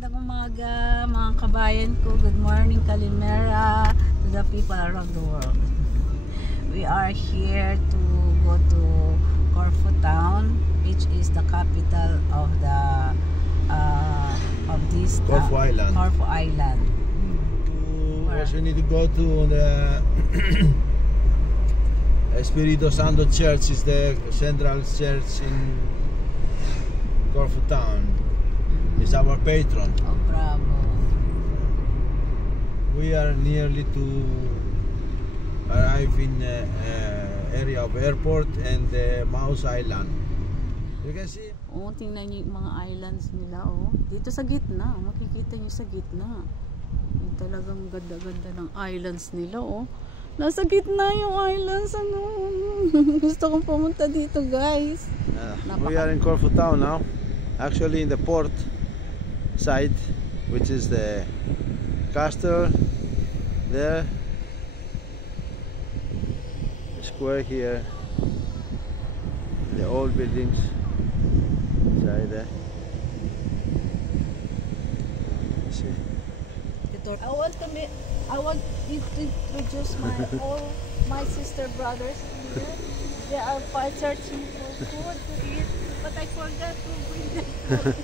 Magandang umaga mga kabayan ko. Good morning, Kalimera to the people around the world. We are here to go to Corfu Town, which is the capital of the Corfu Island. Corfu Island. Also need to go to the Espirito Santo Church. Is the central church in Corfu Town. It's our patron. Oh, bravo. We are nearly to arrive in the area of airport and Mouse Island. You can see. Oh, tingnan niyo yung mga islands nila, oh. Dito sa gitna, makikita niyo sa gitna. Yung talagang ganda-ganda ng islands nila, oh. Nasa gitna yung islands, ano. Gusto kong pumunta dito, guys. We are in Corfu Town now. Actually in the port side, which is the castle there, the square here, the old buildings inside there. See. I want you to introduce all my sister brothers here. They are searching for food to eat, but I forgot to bring them food.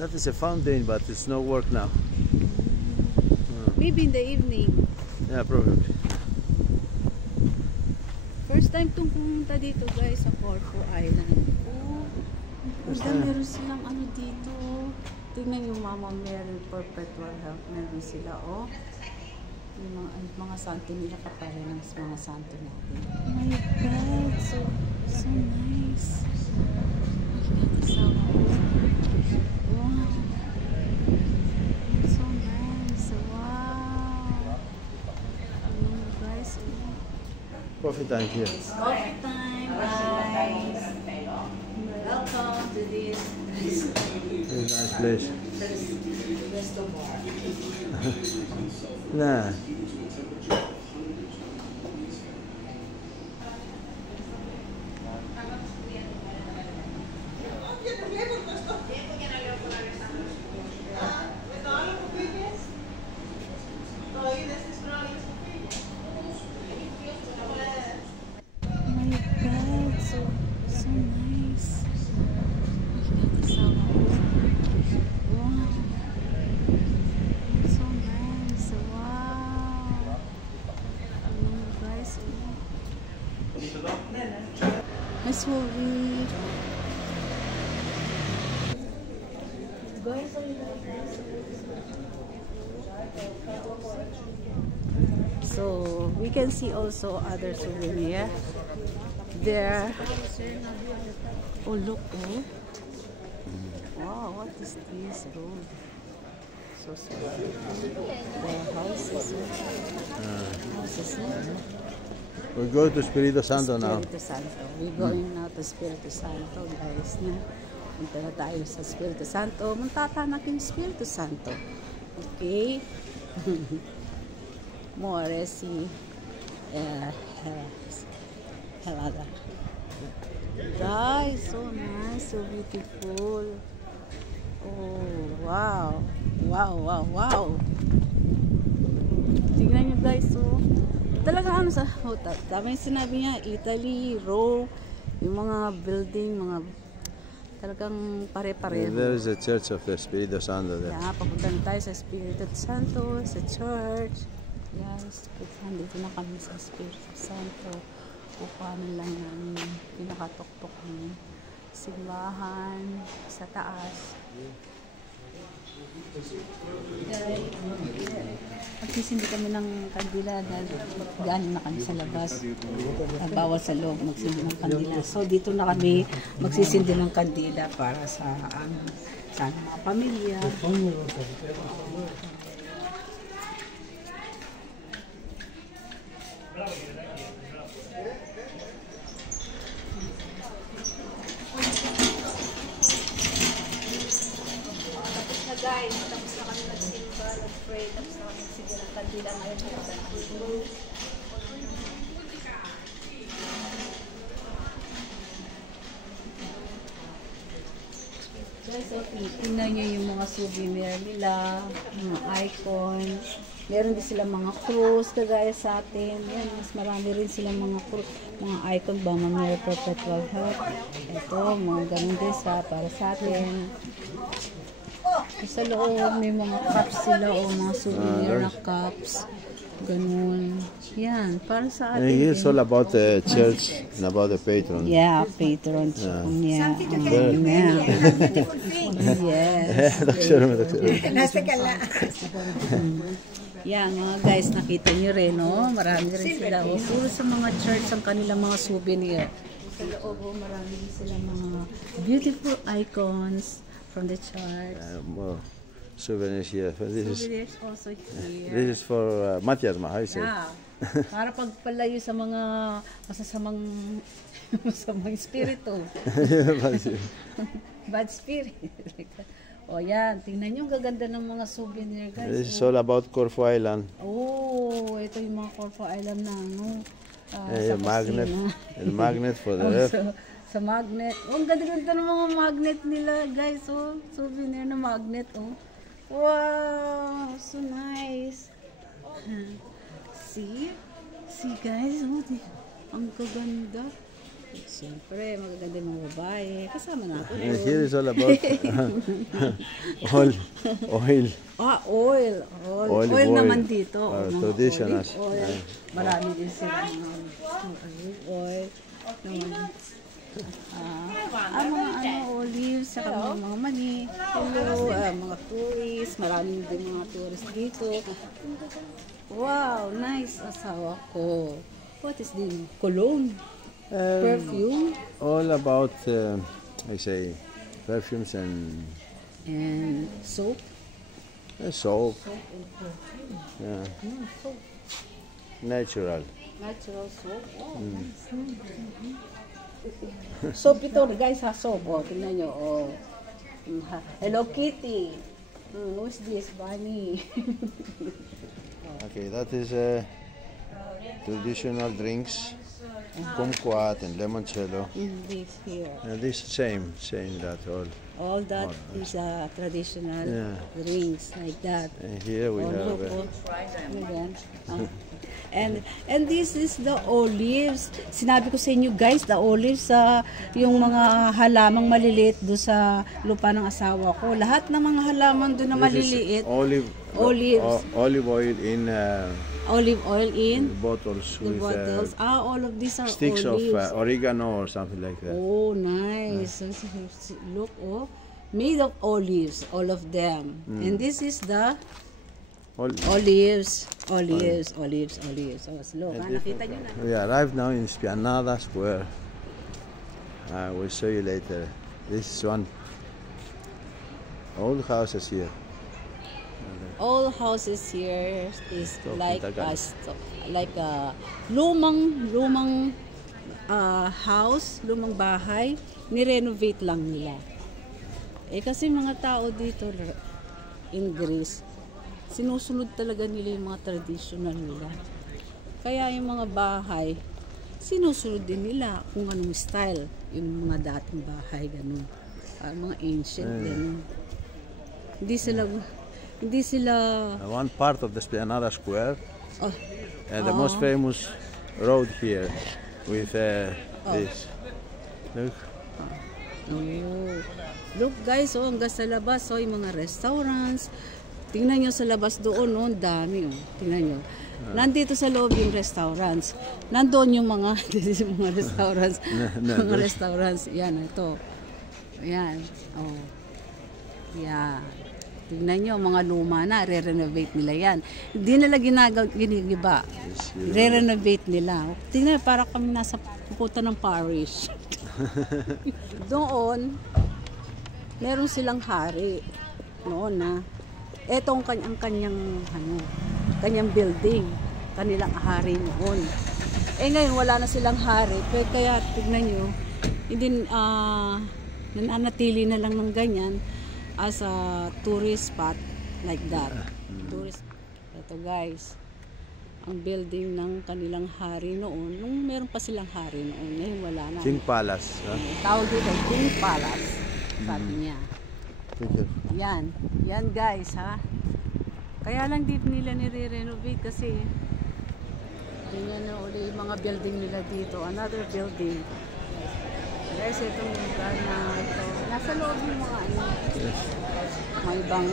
That is a fountain, but it's no work now. Maybe in the evening. Yeah, probably. First time itong pumunta dito, guys, sa Corfu Island. Oh, meron silang ano dito. Tingnan yung Mama Mary Perpetual Health. Meron sila, oh. Yung mga santo nila kapare ng mga santo natin. Oh my God, so nice. Wow. So nice. Wow. Guys, Coffee time here. coffee time, guys. Welcome to this Very nice place. resto bar. Nah. Sorry. So we can see also other souvenir there. Oh look, oh. Wow, what is this road? So small. The houses. We go to Espirito Santo now. Espirito Santo. We're going now to Espirito Santo, guys. Punta na tayo sa Espirito Santo. Muntatanap yung Espirito Santo. Okay? More si Helada. Guys, so nice, so beautiful. Oh, wow. Wow, wow, wow. Tingnan nyo, guys, so talaga ano sa hotel. Tama yung sinabi niya, Italy, Rome, yung mga building, mga talagang pare-pareho. There is a church of the Espirito Santo there. Yeah, papunta na tayo sa Espirito Santo, sa church. Yes, dito na kami sa Espirito Santo. Kukuhanan lang namin yung pinakatuktok ng simbahan sa taas. Magsisindi kami ng kandila dahil galing na kami sa labas. Bawal sa loob magsindi ng kandila. So dito na kami magsisindi ng kandila para sa mga pamilya. Guys, tapos na kami nagsimba, nag-pray, tapos na kami nagsimba ng kandila. Ngayon Guys, okay, tingnan nyo yung mga souvenir nila, mga icons. Meron din sila mga cruise, kagaya sa atin. Yan, mas marami rin sila mga cruise, mga icon ba, mga perpetual health. Ito, mga ganun din para sa atin. Sa loob, may mga cups sila o mga souvenir na cups. Ganun. Yan, para sa And atin. here's all about the church and about the patrons. Yeah, patrons. Yeah. Yes. Yan, mga guys, nakita nyo rin, no? Marami rin sila. O, puro sa mga church ang kanilang mga souvenir. Sa loob, marami rin sila mga beautiful icons from the church. More souvenirs here. Souvenirs also here. This is for Matias, how you say? Yeah. Para pagpalayo sa mga masasamang masamang espiritu. Bad spirit. O yan, tingnan nyo ang gaganda ng mga souvenir, guys. This is all about Corfu Island. Oh, ito yung mga Corfu Island na, no? A magnet. A magnet for the earth. Sa magnet. Oh, ang ganda-ganda ng mga magnet nila, guys. Oh, souvenir na magnet, oh. Wow, so nice. See? See, guys, oh, ang gaganda. Siyempre, magaganda yung mga babae. Kasama na ako. And here is all about oil. Ah, oil. Oil naman dito. Traditional. Oil. Marami din sila olive oil. Ang mga olives, saka mga mani. Hello, mga tourists. Marami din mga tourists dito. Wow, nice asawa ko. What is this? Cologne? Perfume? All about, I say, perfumes and soap? Soap. Soap and perfume. Yeah. Soap. Natural. Natural soap? Oh, nice. Soap ito, guys, ha? Soap. Oh, tingnan nyo. Oh. Hello Kitty. Who's this? Bunny. Okay, that is traditional drinks. Kumquat and limoncello. This here. And this same that all. All that is traditional drinks like that. And here we have. And this is the olives. Sinabi ko sa inyo guys, the olives, yung mga halamang maliliit do sa lupa ng asawa ko. Lahat ng mga halaman do na maliliit. Olive oil in. Olive oil in bottles the with bottles. All of these are sticks olives. of oregano or something like that. Oh, nice. Look, oh, made of olives, all of them. And this is the olives. Oh, look, nakita nyo na. We arrived now in Spianada Square. I will show you later. This is one old houses here. All houses here is like a lumang house, lumang bahay, ni-renovate lang nila. Kasi mga tao dito in Greece, sinusunod talaga nila yung mga traditional nila. Kaya yung mga bahay, sinusunod din nila kung anong style, yung mga dating bahay, ganun. Mga ancient, ganun. Hindi sila one part of the Spianada Square and the most famous road here with this. Look. Look guys, hanggang sa labas, yung mga restaurants. Tingnan nyo sa labas doon, ang dami. Tingnan nyo. Nandito sa loob yung restaurants. Nandoon yung mga restaurants. Mga restaurants. Yan, ito. Yan. Oh. Yan. Tingnan nyo, mga luma na, re-renovate nila yan. Hindi nila ginigiba. Re-renovate nila. Tingnan, para kami nasa pupunta ng parish. Doon, meron silang hari. Noon na. Ito ang kanyang building. Kanilang hari noon. Ngayon, wala na silang hari. Kaya, tignan nyo, hindi, nananatili na lang ng ganyan as a tourist spot like that. Tourist. Ito guys. ang building ng kanilang hari noon. Nung meron pa silang hari noon, ngayon wala na. King Palace. Huh? Tawag dito, King Palace. Sabi niya. Okay. Yan. Yan guys, ha. Kaya lang dito nila nire-renovate kasi ganyan na uli yung mga building nila dito. Another building. Guys, itong lugar na ito. Nasa loob yung mga ano. Yes. May ibang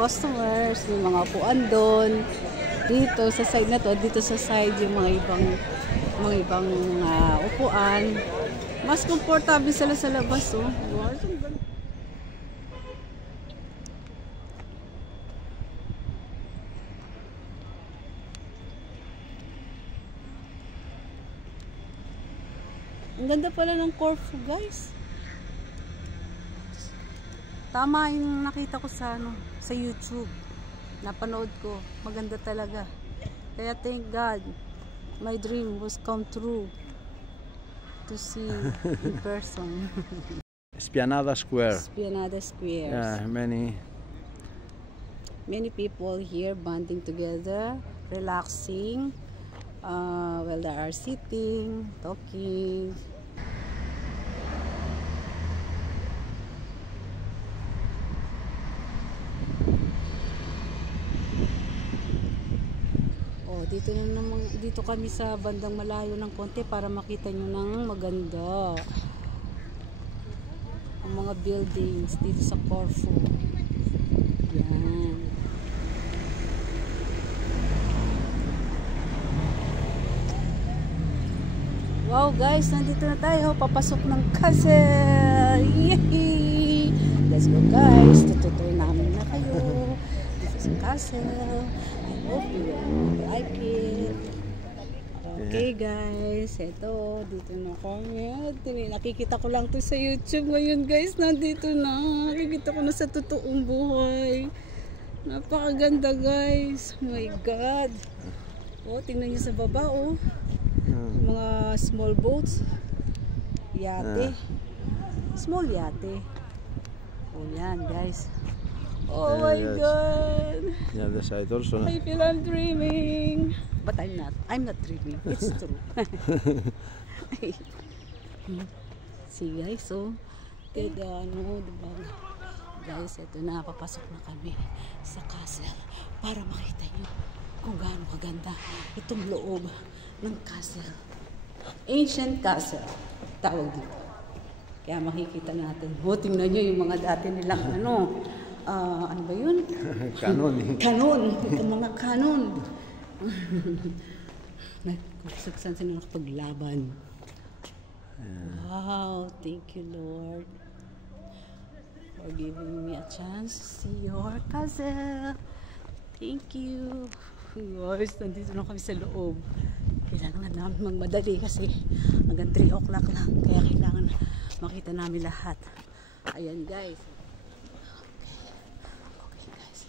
customers, may mga upuan doon. Dito sa side na to, dito sa side yung mga ibang upuan. Mas comfortable sila sa labas, oh. Wow, ang ganda pala ng Corfu, guys. Tama yung nakita ko sa YouTube. Napanood ko. Maganda talaga. Kaya thank God, my dream was come true to see in person. Spianada Square. Spianada Square. Yeah, Many people here bonding together, relaxing. While they are sitting, talking. Dito kami sa bandang malayo ng konti para makita nyo ng maganda ang mga buildings dito sa Corfu. Yan. Wow guys, nandito na tayo. Papasok ng castle. Yay! Let's go guys. Tututuin namin na kayo. This is castle. I hope you will like it. Okay guys, eto, dito na kami. Nakikita ko lang to sa YouTube ngayon guys. Nandito na. Nakikita ko na sa totoong buhay. Napakaganda guys. Oh my God. Oh, tingnan niyo sa baba oh. Mga small boats. Yate. Small yate. Oh yan guys. Oh my God. Yeah, the side also. I feel I'm dreaming. But I'm not. I'm not dreaming. It's true. See guys, so diba? Guys, ito na, papasok na kami sa castle para makita nyo kung gaano kaganda itong loob ng castle. Ancient castle, tawag dito. Kaya makikita natin. O, tingnan nyo yung mga dati nilang ano ba yun? Kanon. Kanon. Yung mga kanon. Nagsuksan sila nakapaglaban. Wow, thank you Lord for giving me a chance to see your castle. Thank you. Guys, nandito na kami sa loob. Kailangan namin magmadali kasi hanggang 3 o'clock lang. Kaya kailangan makita namin lahat. Ayan guys. Okay guys.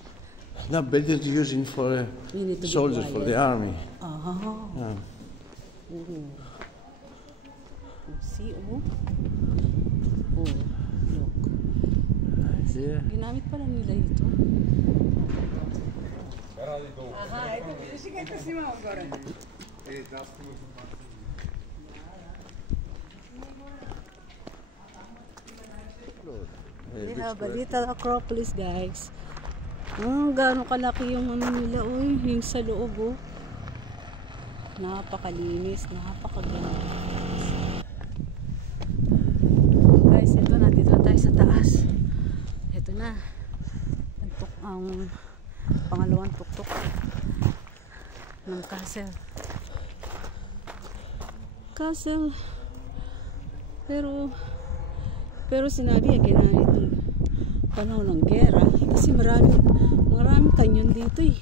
That building is using for soldiers, for the army. Oh. Yeah. See, oh. Oh, look. Yeah. Ginamit pala nila ito. Aha, это видишь, как снимал город. We have a little Acropolis, guys. Gaano kalaki yung ano nila, uy, yung sa loob, oh. Napakalinis, napakaganda. Guys, ito, nandito na tayo sa taas. Ito na. Ang pangalawang tuktok ng castle. Pero sinabi ginamit ng panahon ng gera kasi maraming kanyon dito eh.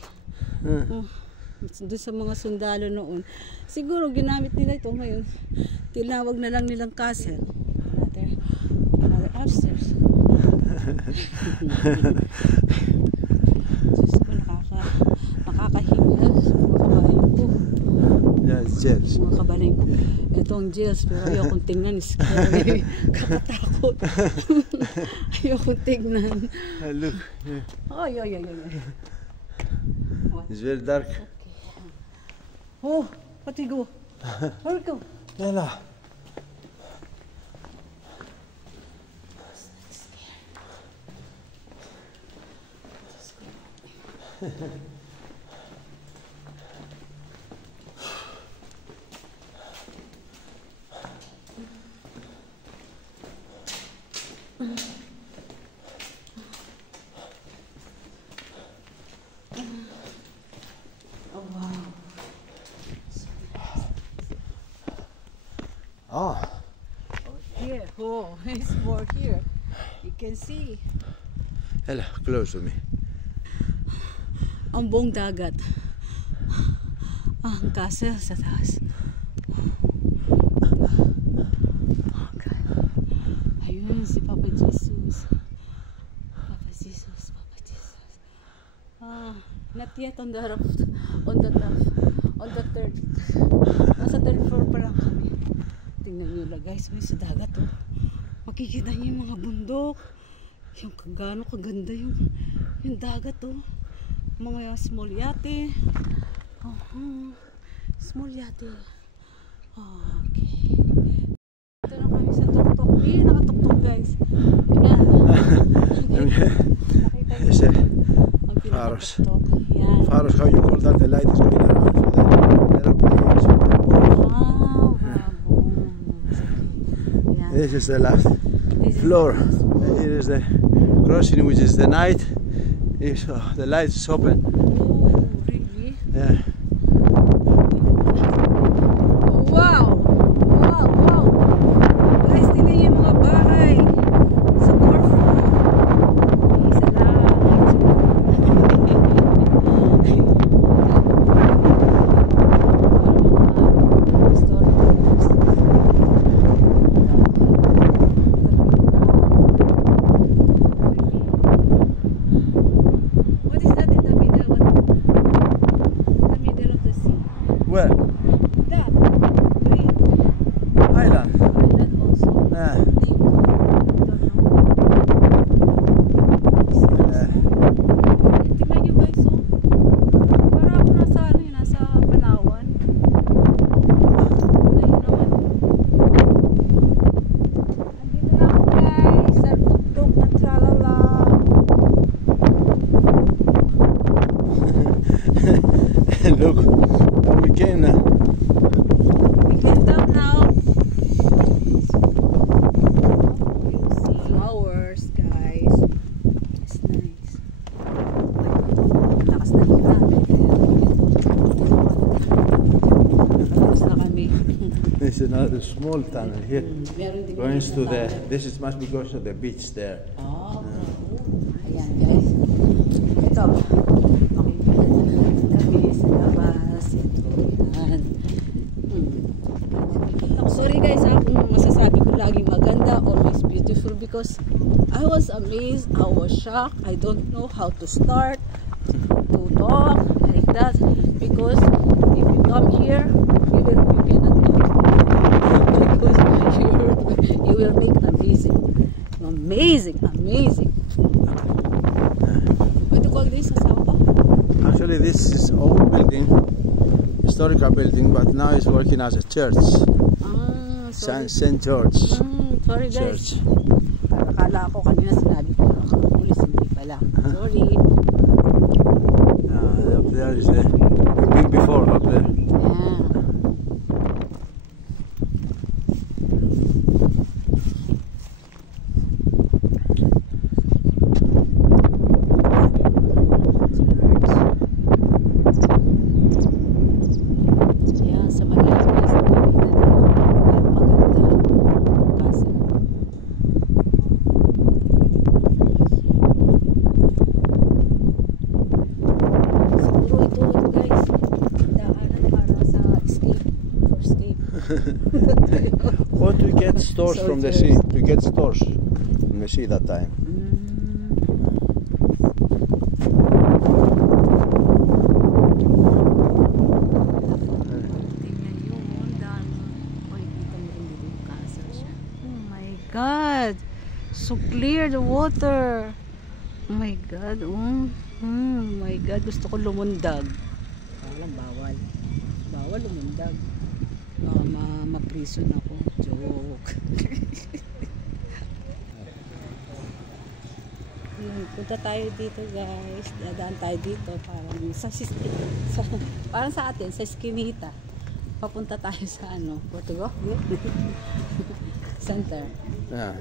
Doon sa mga sundalo noon. Siguro ginamit nila ito ngayon. Tinawag na lang nilang castle. Another upstairs. Diyos ko, nakakahinga sa mga kabayan ko. Yeah, it's jails. Mga kabayan ko. Ito ang jails, pero ayokong tingnan. Scary. Kakatakot. Ayokong tingnan. Look. Yeah. Ay. It's very dark. Okay. Oh, pati go. Where we go? Lela. Oh wow. Oh, Here, oh, it's more here. You can see. Ella, close to me. Ang buong dagat. Ang castle sa taas. Oh God. Ayun si Papa Jesus. Papa Jesus, Papa Jesus. Not yet on the top, on the third. Nasa third floor pa lang kami. Tingnan nyo lang guys, may sa dagat oh. Makikita nyo yung mga bundok. Yung kagano kaganda yung dagat oh. Mga small yate. Small yate. Okay. Ito na kami sa tuktok. Nakatuktok guys. Yan. Nakita nyo. Yes, Ang Faros. pinakatuktok. Yan. Faros, how you call that? The light is going around for the aeroplanes. Wow. Yan. This is the last This is floor. the last floor. Here is the crossing, which is the night. Is the light is open. Oh, really? Yeah. Wow! Wow! Wow! Guys, tingnan yung mga bahay sa Corfu. Isa lang. What is that in the middle? In the middle of the sea? Where? That green Island. island also. Yeah. Tingnan nyo guys, oh. Para ako nasa, nasa Palawan. Tingnan nyo naman. Andito na ako guys, sa tuktok ng tralala. Look, we can. We can down now. Flowers, guys. It's nice. Lakas na kita. Lakas na kami. There's another small tunnel here. Meron din Going dito to na the. tayo. This is must be going to the beach there. Oh, ayan guys. Ito. Makikita kami sa labas. Ito. Yan. Sorry guys ha, kung masasabi ko laging maganda, always beautiful, because I was amazed, I was shocked, I don't know how to start to talk like that, because if you come here, you cannot talk, because you will make amazing. What do you call this? Asawa? Actually, this is old building, historical building, but now it's working as a church, Sorry. St. George Sorry guys. Church. Akala ko kanina sinabi ko pulis, hindi pala. Sorry. Up there is the built before up there. Yeah. Yeah, sa malalim guys, nakikita niyo ang maganda ang castle. Siguro ito guys, daanan para sa escape, for escape. Or to get stores So from the it's sea. To get stores from the sea that time. Oh my God, so clear the water. Oh my God, oh my God, gusto ko lumundag. Bawal. dagdag. Baka ma-prison ako. Joke. Punta tayo dito guys. Dadaan tayo dito parang sa atin sa Eskinita. Papunta tayo sa Portugal Center. Yeah.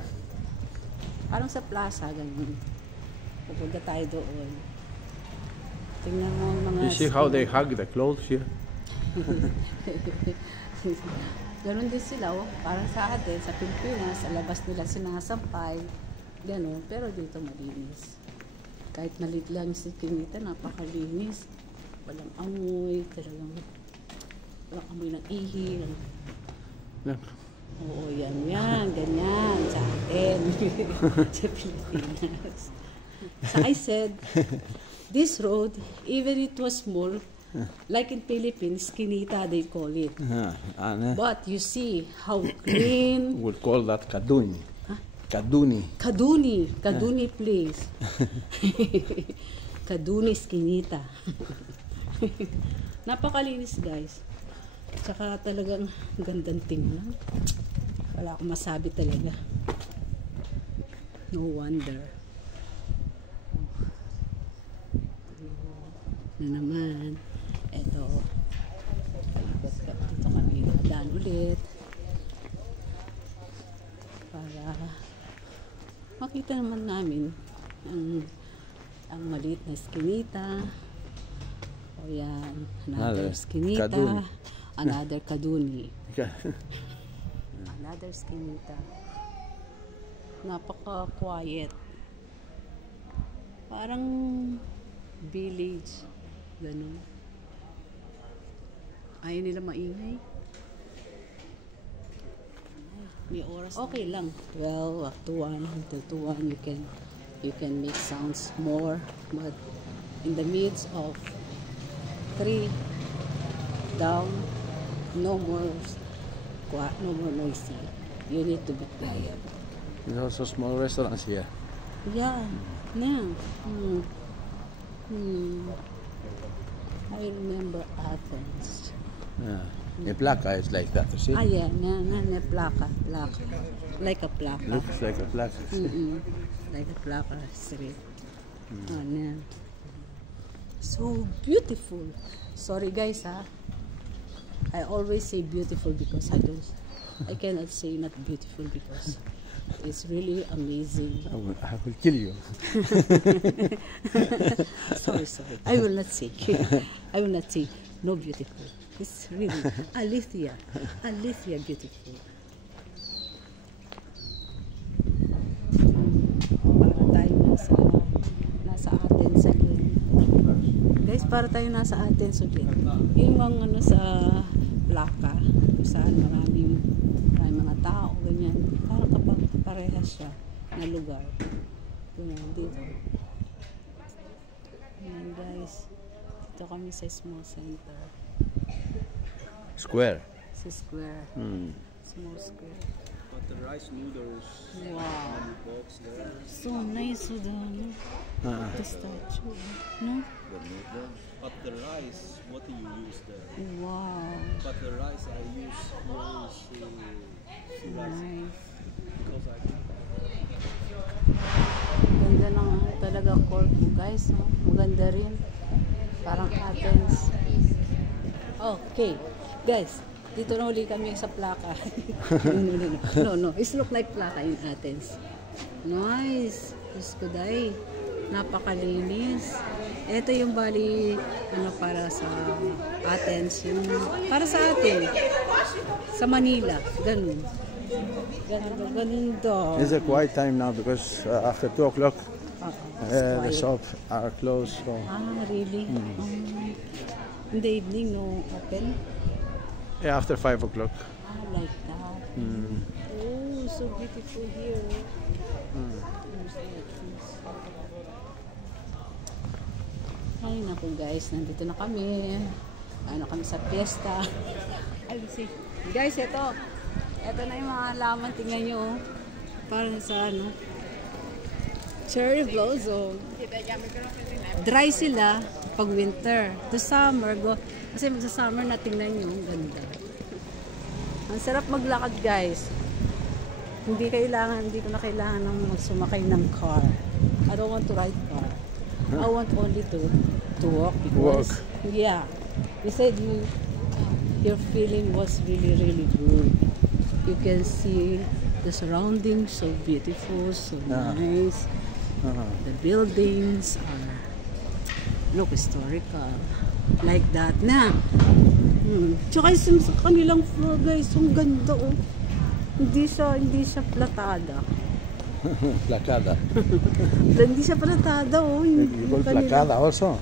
Parang sa plaza ganun. Pupunta tayo doon. Tingnan mo ang mga You see how they hug the clothes here? Ganun din sila, parang sa atin, sa Pilipinas, sa labas nila sinasampay, gano'n, pero dito malinis. Kahit maliit lang si Eskinita, napakalinis. Walang amoy, talagang walang amoy ng ihi. Yeah. Oo, yan, ganyan, sa atin, sa Pilipinas. So I said, this road, even it was small, like in Philippines, Eskinita they call it. But you see how clean. We'll call that Kaduni. Huh? Kaduni. Place. Kaduni Eskinita. Napakalinis guys. Tsaka talagang gandang tingnan. Wala akong masabi talaga. No wonder. Na naman. Eto. Dito kami nakadaan ulit. Para makita naman namin ang maliit na Eskinita. O yan. Another Eskinita. Kaduni. Another Kaduni. Another Eskinita. Napaka-quiet. Parang village. Ganun. Ayaw nila maingay. May oras. Okay lang. 12 up to 1 until 1 you can make sounds more, but in the midst of 3 down, no more noisy. You need to be quiet. There's also small restaurants here. Yeah. I remember Athens. Yeah. The placa is like that, you see? Yeah, placa. Like a placa. Looks like a placa. Like a placa street. So beautiful. Sorry guys, I always say beautiful because I cannot say not beautiful because it's really amazing. I will kill you. Sorry. I will not say. I will not say no beautiful. It's really Alethea beautiful. Para tayo nasa Athens ulit. Guys, para tayo nasa Athens ulit. Yung mga sa plaka, saan maraming mga tao, ganyan. Parang kapag parehas siya na lugar. Ganyan, dito. Ayan guys. Dito kami sa small center. Square. Sa square. Small square. But the rice noodles, Wow. box there, So nice with the statue. No? the noodles. But the rice, what do you use there? Wow. But the rice I use was rice Nice. because I Ganda ng talaga Corfu guys. No? Maganda rin. Parang Athens. Okay. Guys, dito na uli kami sa plaka. No. It look like plaka in Athens. Nice. Diyos ko day. Napakalinis. Ito yung bali para sa Athens. Yung, para sa atin. Sa Manila. Ganun. Ganda. It's a quiet time now because after 2 o'clock the Quiet. shops are closed. So. Really? In the evening, no open? Yeah, after 5 o'clock. Like that. Oh, so beautiful here. Ay, naku guys, nandito na kami. Kami sa fiesta. Ay, see. Guys, ito na yung mga halaman. Tingnan nyo. Parang sa cherry blossom. Dry sila pag winter. The summer, Kasi magsa-summer na, tingnan nyo, ang ganda. Ang sarap maglakad, guys. Hindi ko na kailangan ng sumakay ng car. I don't want to ride car. I want only to walk because yeah, you said your feeling was really really good. You can see the surroundings so beautiful, so nice. The buildings are look historical like that na. Tsaka yung sa kanilang floor, guys, ang ganda oh. Hindi siya platada. Placada. Hindi siya platada oh. You call placada also?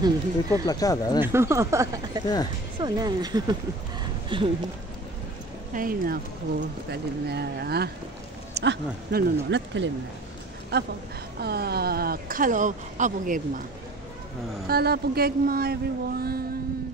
You call placada, eh? Yeah. So na. Ay naku, Calimera. No, not Calimera. Kalo Apogegma. Kalo Apogegma, everyone.